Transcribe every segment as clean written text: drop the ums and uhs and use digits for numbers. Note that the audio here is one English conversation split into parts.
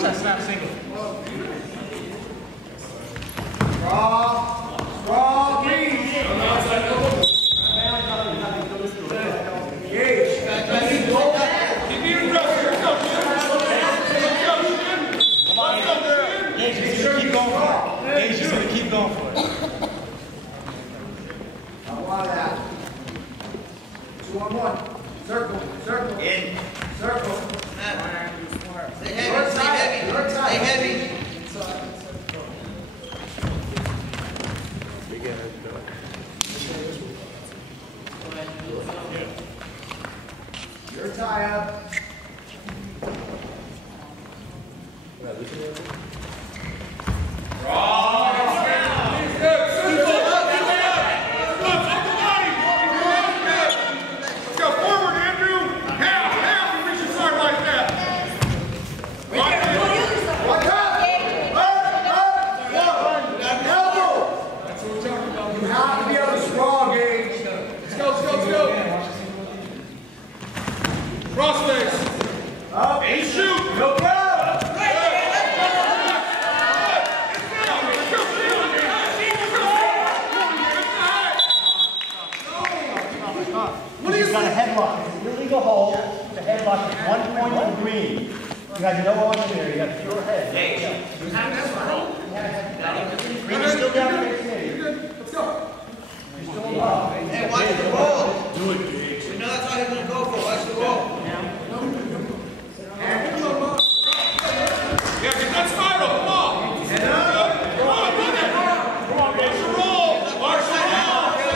Watch that snap single. Raw, breathe. He's going to keep going for it. I want that. 2-on-1. Circle, circle. In. Circle. Stay heavy, stay heavy. Stay heavy. Your tie up. He's got a headlock. It's an illegal hold. The headlock is 1 point on the green. You have no one there. You got your head. Hey, green is still down there. Let's go. You're still above. Hey, watch the roll. Do it, Gage. We know that's all you're going to go for. Watch the roll. Yeah, get that spiral. Come on. Head up. Come on, run it. Come on, watch the roll. Watch the roll. Watch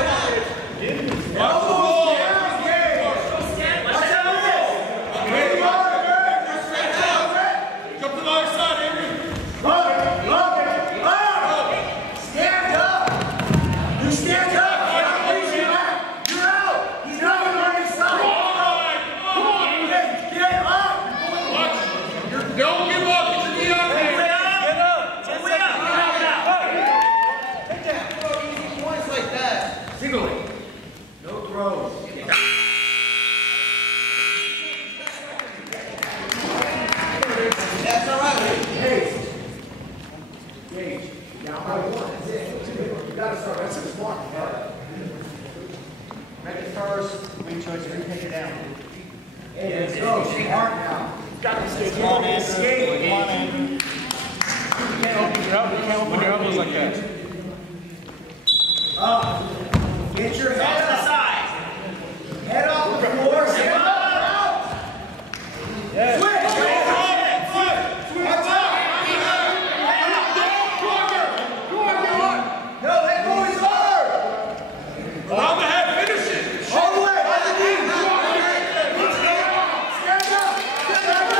the roll. Make it first. Wing choice. You're going to take it down. Hey, let's go. Shake hard now. Got this skate. Come on, Andrew. Come on, Andrew. You can't open your elbows like that. Up. Get your head up. Head off the floor. Head up. Yeah. Switch. Around the head, finish it. All the way. On the knee. Stand up. Stand up.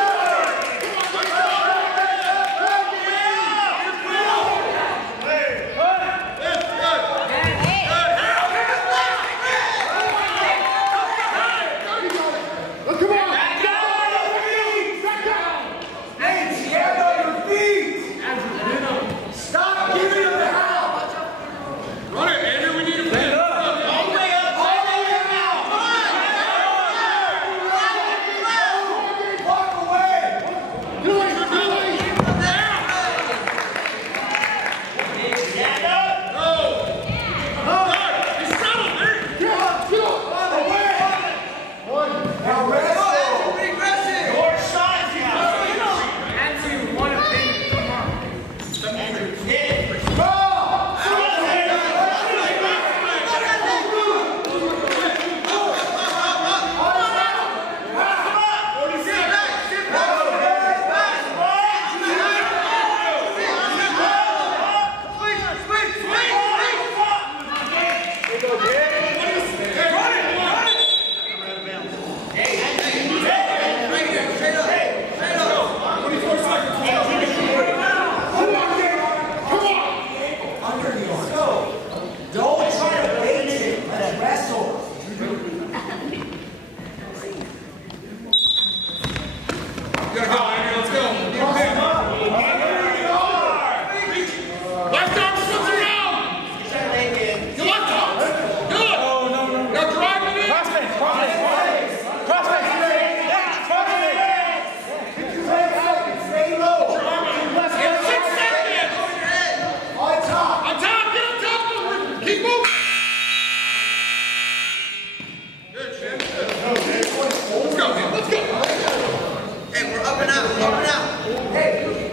coming out. Hey,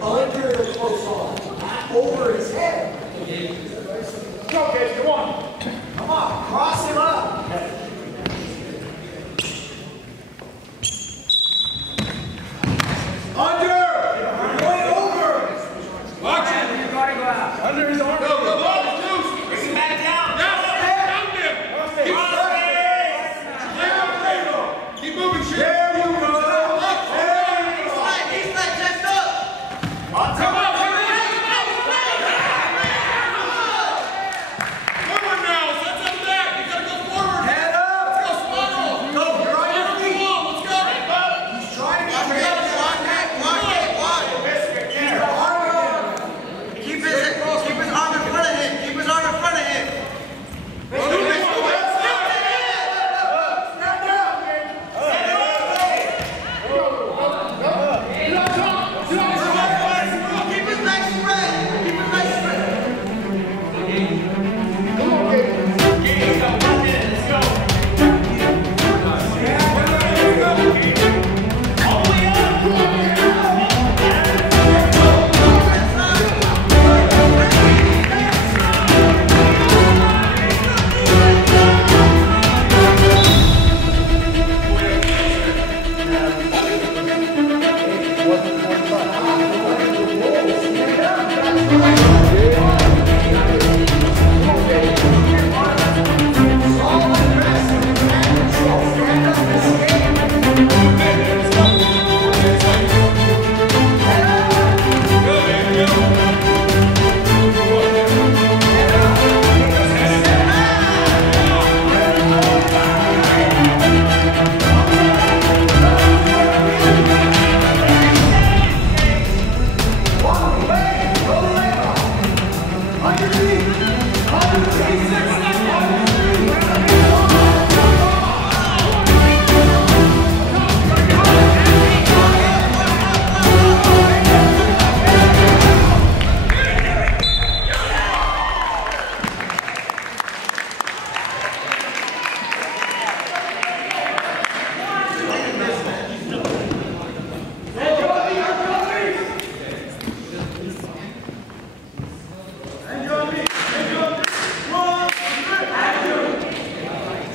under the close arm. Over his head. Go, Gage, come on. Come on, cross him up. Under! Going over. Watch it. Under his arm. Go, go, go. Bring him back down. Keep moving, Shin. There you go. Up. He's like chest up. Come on.